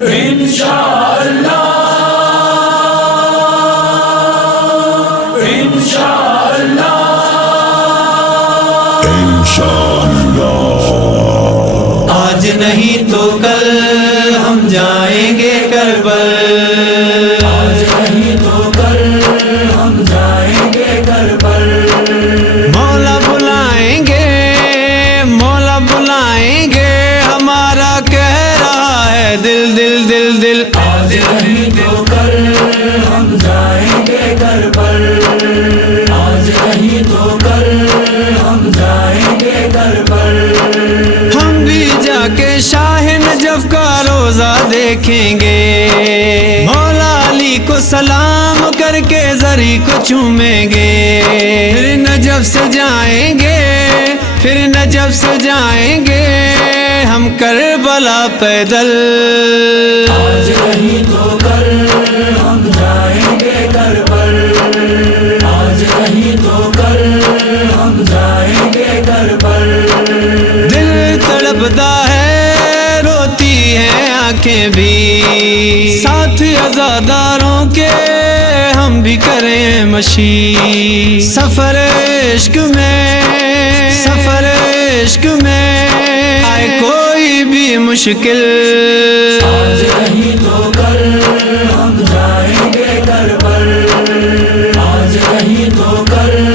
انشاءاللہ انشاءاللہ انشاءاللہ آج نہیں تو کل ہم جائیں گے کربل، آج نہیں تو کل ہم جائیں گے کربل، مولا بلائیں گے، مولا بلائیں گے، ہمارا کہہ رہا ہے دل دل دل دل۔ آج نہیں تو کل ہم جائیں گے کربل، آج نہیں تو کل ہم جائیں گے کربل، ہم بھی جا کے شاہ نجف کا روزہ دیکھیں گے، مولا علی کو سلام کر کے زری کو چومیں گے، پھر نجف سے جائیں گے، پھر نجف سے جائیں گے ہم کربلا پیدل۔ آج نہیں تو کل ہم جائیں گے کربل، آج نہیں تو کل ہم جائیں گے کربل، دل تڑپتا ہے روتی ہیں آنکھیں بھی، ساتھ عزاداروں کے ہم بھی کریں مشی، سفر عشق میں، سفر عشق میں آئے کوئی بھی مشکل۔ آج نہیں تو کل ہم جائیں گے کربل، آج نہیں تو کل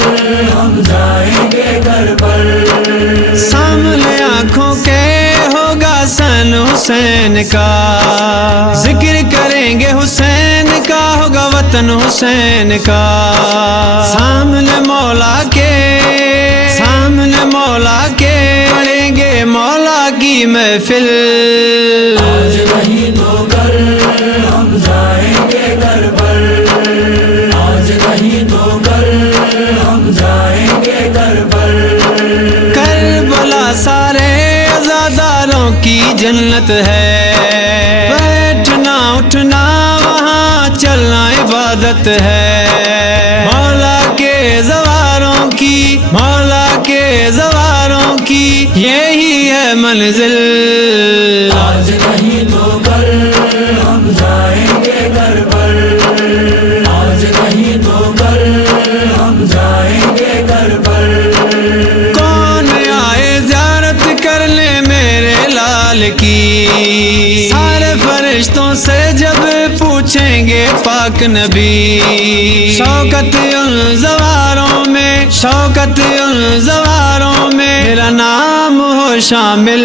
ہم جائیں گے کربل، سامنے آنکھوں کے ہوگا سن حسین کا، ذکر کریں گے حسین کا، ہوگا وطن حسین کا، سامنے مولا کے، سامنے مولا کے پڑھیں گے مولا کی محفل۔ آج نہیں تو کل ہم جائیں گے کربل، آج نہیں تو کل ہم جائیں گے کربل، کربلا سارے عزاداروں کی جنت ہے، بیٹھنا اٹھنا وہاں چلنا عبادت ہے، مولا کے زواروں کی، مولا کے زواروں کی یہی ہے منزل۔ آج نہیں تو کل ہم جائیں گے کربل، آج نہیں تو کل ہم جائیں گے کربل، کون آئے زیارت کرنے میرے لال کی، سارے فرشتوں سے جب پوچھیں گے پاک نبی، شوکت ان زواروں میں، شوکت ان زواروں میں میرا نام ہو شامل۔